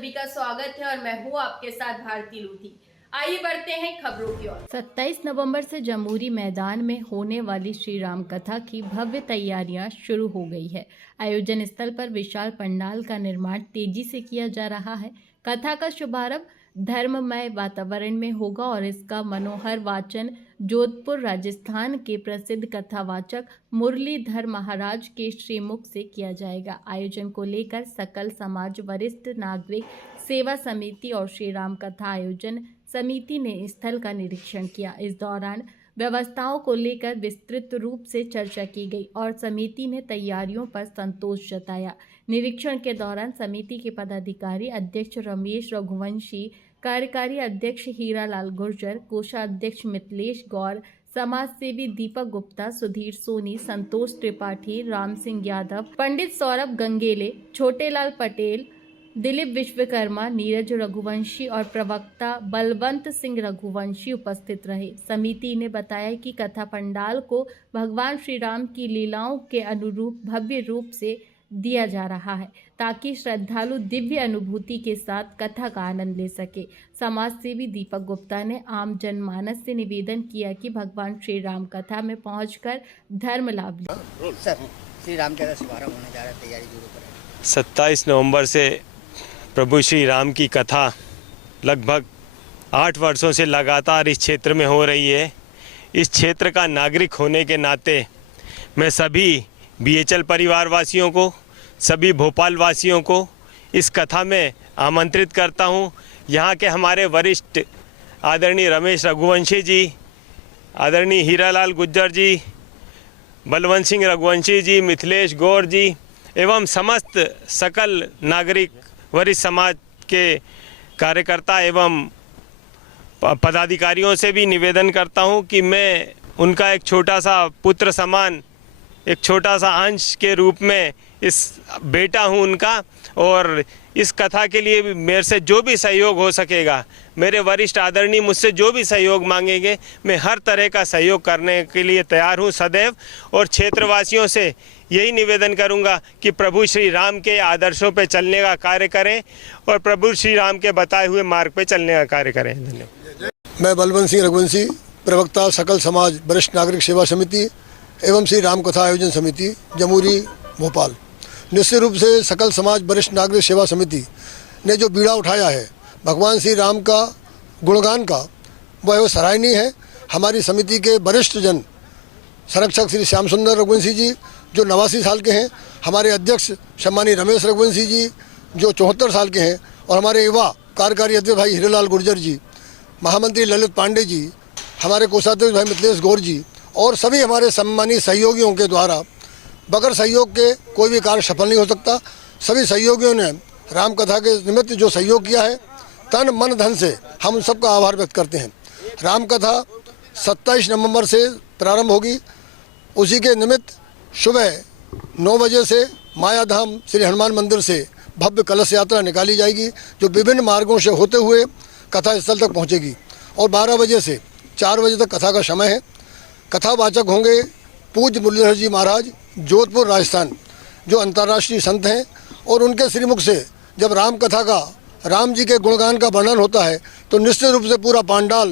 सभी का स्वागत है और मैं हूँ आपके साथ भारती लूथी। आइए बढ़ते हैं खबरों की ओर। 27 नवंबर से जमूरी मैदान में होने वाली श्री राम कथा की भव्य तैयारियां शुरू हो गई है। आयोजन स्थल पर विशाल पंडाल का निर्माण तेजी से किया जा रहा है। कथा का शुभारंभ धर्ममय वातावरण में होगा और इसका मनोहर वाचन जोधपुर राजस्थान के प्रसिद्ध कथावाचक मुरलीधर महाराज के श्रीमुख से किया जाएगा। आयोजन को लेकर सकल समाज वरिष्ठ नागरिक सेवा समिति और श्री राम कथा आयोजन समिति ने स्थल का निरीक्षण किया। इस दौरान व्यवस्थाओं को लेकर विस्तृत रूप से चर्चा की गई और समिति ने तैयारियों पर संतोष जताया। निरीक्षण के दौरान समिति के पदाधिकारी अध्यक्ष रमेश रघुवंशी, कार्यकारी अध्यक्ष हीरालाल गुर्जर, कोषाध्यक्ष मिथिलेश गौर, समाज सेवी दीपक गुप्ता, सुधीर सोनी, संतोष त्रिपाठी, राम सिंह यादव, पंडित सौरभ गंगेले, छोटेलाल पटेल, दिलीप विश्वकर्मा, नीरज रघुवंशी और प्रवक्ता बलवंत सिंह रघुवंशी उपस्थित रहे। समिति ने बताया कि कथा पंडाल को भगवान श्री राम की लीलाओं के अनुरूप भव्य रूप से दिया जा रहा है ताकि श्रद्धालु दिव्य अनुभूति के साथ कथा का आनंद ले सके। समाज सेवी दीपक गुप्ता ने आम जनमानस से निवेदन किया कि भगवान श्री राम कथा में पहुंचकर धर्म लाभ ले। सर, श्री राम कथा शुभारंभ होने जा रहा है, तैयारी शुरू करें। 27 नवंबर से प्रभु श्री राम की कथा लगभग 8 वर्षों से लगातार इस क्षेत्र में हो रही है। इस क्षेत्र का नागरिक होने के नाते मैं सभी बीएचएल परिवार वासियों को, सभी भोपाल वासियों को इस कथा में आमंत्रित करता हूं। यहाँ के हमारे वरिष्ठ आदरणीय रमेश रघुवंशी जी, आदरणीय हीरालाल गुर्जर जी, बलवंत सिंह रघुवंशी जी, मिथिलेश गौर जी एवं समस्त सकल नागरिक वरिष्ठ समाज के कार्यकर्ता एवं पदाधिकारियों से भी निवेदन करता हूं कि मैं उनका एक छोटा सा पुत्र समान, एक छोटा सा अंश के रूप में इस बेटा हूं उनका, और इस कथा के लिए मेरे से जो भी सहयोग हो सकेगा, मेरे वरिष्ठ आदरणीय मुझसे जो भी सहयोग मांगेंगे, मैं हर तरह का सहयोग करने के लिए तैयार हूं सदैव। और क्षेत्रवासियों से यही निवेदन करूंगा कि प्रभु श्री राम के आदर्शों पर चलने का कार्य करें और प्रभु श्री राम के बताए हुए मार्ग पर चलने का कार्य करें। धन्यवाद। मैं बलवंत सिंह रघुवंशी, प्रवक्ता सकल समाज वरिष्ठ नागरिक सेवा समिति एवं श्री राम कथा आयोजन समिति जमूरी भोपाल। निश्चित रूप से सकल समाज वरिष्ठ नागरिक सेवा समिति ने जो बीड़ा उठाया है भगवान श्री राम का गुणगान का, वह सराहनीय है। हमारी समिति के वरिष्ठ जन संरक्षक श्री श्याम सुंदर रघुवंशी जी जो 89 साल के हैं, हमारे अध्यक्ष सम्मानीय रमेश रघुवंशी जी जो 74 साल के हैं, और हमारे युवा कार्यकारी अध्यक्ष भाई हीरालाल गुर्जर जी, महामंत्री ललित पांडे जी, हमारे कोषाध्यक्ष भाई मिथिलेश गौर जी और सभी हमारे सम्मानीय सहयोगियों के द्वारा, बगैर सहयोग के कोई भी कार्य सफल नहीं हो सकता। सभी सहयोगियों ने राम कथा के निमित्त जो सहयोग किया है, तन मन धन से हम उन सबका आभार व्यक्त करते हैं। राम कथा 27 नवंबर से प्रारंभ होगी। उसी के निमित्त सुबह 9 बजे से मायाधाम श्री हनुमान मंदिर से भव्य कलश यात्रा निकाली जाएगी जो विभिन्न मार्गों से होते हुए कथा स्थल तक पहुँचेगी, और 12 बजे से 4 बजे तक कथा का समय है। कथावाचक होंगे पूज्य मुरलीधर जी महाराज, जोधपुर राजस्थान, जो अंतर्राष्ट्रीय संत हैं, और उनके श्रीमुख से जब राम कथा का, राम जी के गुणगान का वर्णन होता है तो निश्चित रूप से पूरा पांडाल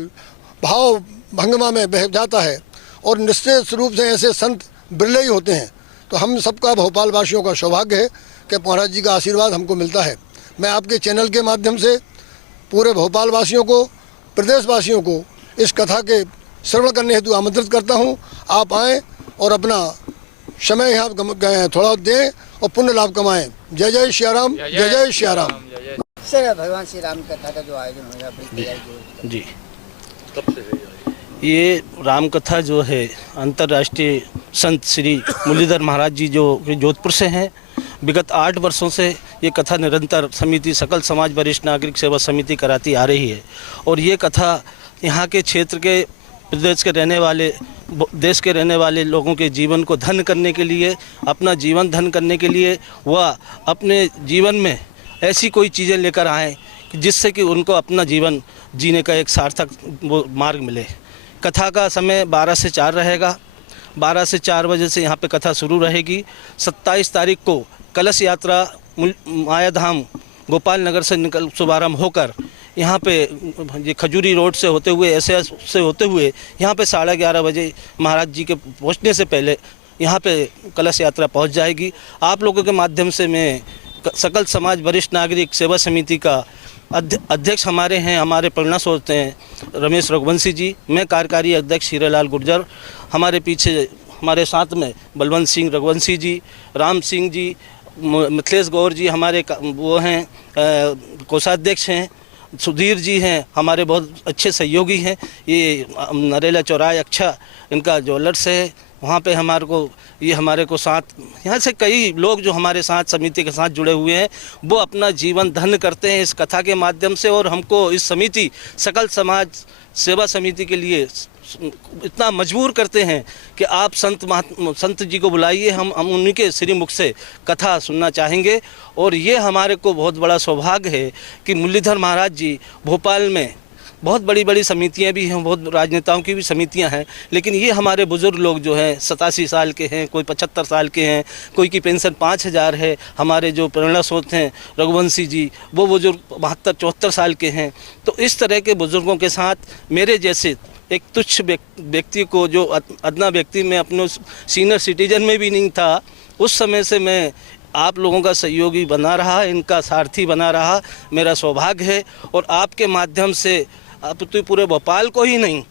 भाव भंगिमा में बह जाता है, और निश्चित रूप से ऐसे संत बिरले ही होते हैं। तो हम सबका भोपाल वासियों का सौभाग्य है कि महाराज जी का आशीर्वाद हमको मिलता है। मैं आपके चैनल के माध्यम से पूरे भोपाल वासियों को, प्रदेश वासियों को इस कथा के श्रवण करने हेतु आमंत्रित करता हूं। आप आएँ और अपना समय यहाँ थोड़ा दें और पुण्य लाभ कमाएं। जय जय श्री राम, जय जय श्री राम। सर, भगवान श्री राम कथा का जो आयोजन होगा, अपनी तैयारी जी, ये राम कथा जो है अंतर्राष्ट्रीय संत श्री मुरलीधर महाराज जी जो जोधपुर से हैं, विगत 8 वर्षों से ये कथा निरंतर समिति सकल समाज वरिष्ठ नागरिक सेवा समिति कराती आ रही है। और ये कथा यहाँ के क्षेत्र के, प्रदेश के रहने वाले, देश के रहने वाले लोगों के जीवन को धन्य करने के लिए, अपना जीवन धन्य करने के लिए वह अपने जीवन में ऐसी कोई चीज़ें लेकर आएँ जिससे कि उनको अपना जीवन जीने का एक सार्थक वो मार्ग मिले। कथा का समय 12 से 4 रहेगा। 12 से 4 बजे से यहाँ पे कथा शुरू रहेगी। 27 तारीख को कलश यात्रा मायाधाम गोपाल नगर से निकल शुभारम्भ होकर यहाँ पे ये खजूरी रोड से होते हुए ऐसे से होते हुए यहाँ पे 11:30 बजे महाराज जी के पहुँचने से पहले यहाँ पे कलश यात्रा पहुँच जाएगी। आप लोगों के माध्यम से मैं सकल समाज वरिष्ठ नागरिक सेवा समिति का अध्यक्ष हमारे प्रेरणा स्रोत हैं रमेश रघुवंशी जी, मैं कार्यकारी अध्यक्ष हीरालाल गुर्जर, हमारे पीछे हमारे साथ में बलवंत सिंह रघुवंशी जी, राम सिंह जी, मिथिलेश गौर जी हमारे वो हैं कोषाध्यक्ष हैं, सुधीर जी हैं हमारे बहुत अच्छे सहयोगी हैं। ये नरेला चौराहे अच्छा इनका ज्वेलर्स है, वहाँ पे हमारे को साथ यहाँ से कई लोग जो हमारे साथ समिति के साथ जुड़े हुए हैं वो अपना जीवन धन्य करते हैं इस कथा के माध्यम से, और हमको इस समिति सकल समाज सेवा समिति के लिए इतना मजबूर करते हैं कि आप संत जी को बुलाइए, हम उन्हीं के श्रीमुख से कथा सुनना चाहेंगे। और ये हमारे को बहुत बड़ा सौभाग्य है कि मुरलीधर महाराज जी भोपाल में बहुत बड़ी बड़ी समितियां भी हैं, बहुत राजनेताओं की भी समितियां हैं, लेकिन ये हमारे बुज़ुर्ग लोग जो हैं 87 साल के हैं, कोई 75 साल के हैं, कोई की पेंशन 5000 है। हमारे जो प्रेरणा स्रोत हैं रघुवंशी जी वो बुज़ुर्ग 72-74 साल के हैं। तो इस तरह के बुज़ुर्गों के साथ मेरे जैसे एक तुच्छ व्यक्ति को, जो अदना व्यक्ति में अपने सीनियर सिटीजन में भी नहीं था, उस समय से मैं आप लोगों का सहयोगी बना रहा, इनका सारथी बना रहा, मेरा सौभाग्य है। और आपके माध्यम से अब तो पूरे भोपाल को ही नहीं,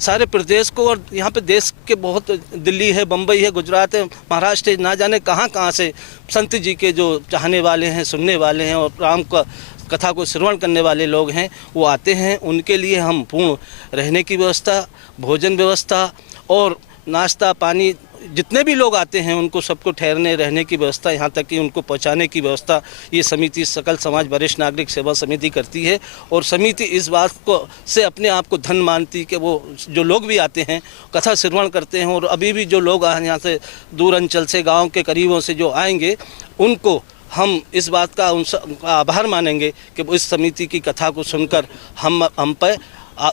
सारे प्रदेश को, और यहाँ पे देश के बहुत, दिल्ली है, बम्बई है, गुजरात है, महाराष्ट्र है, ना जाने कहाँ से संत जी के जो चाहने वाले हैं, सुनने वाले हैं और राम का कथा को श्रवण करने वाले लोग हैं वो आते हैं। उनके लिए हम पूर्ण रहने की व्यवस्था, भोजन व्यवस्था और नाश्ता पानी, जितने भी लोग आते हैं उनको सबको ठहरने रहने की व्यवस्था, यहाँ तक कि उनको पहुँचाने की व्यवस्था ये समिति सकल समाज वरिष्ठ नागरिक सेवा समिति करती है। और समिति इस बात को से अपने आप को धन मानती कि वो जो लोग भी आते हैं कथा श्रवण करते हैं, और अभी भी जो लोग यहाँ से दूर अंचल से, गाँव के करीबों से जो आएंगे, उनको हम इस बात का उनका आभार मानेंगे कि वो इस समिति की कथा को सुनकर हम पर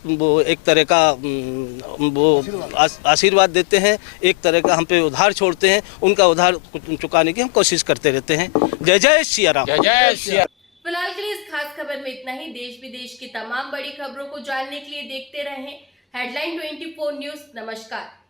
वो एक तरह का वो आशीर्वाद देते हैं, एक तरह का हम पे उधार छोड़ते हैं, उनका उधार चुकाने की हम कोशिश करते रहते हैं। जय जय सिया राम। जय जय सिया। फिलहाल के लिए इस खास खबर में इतना ही। देश विदेश की तमाम बड़ी खबरों को जानने के लिए देखते रहें हेडलाइन 24 न्यूज। नमस्कार।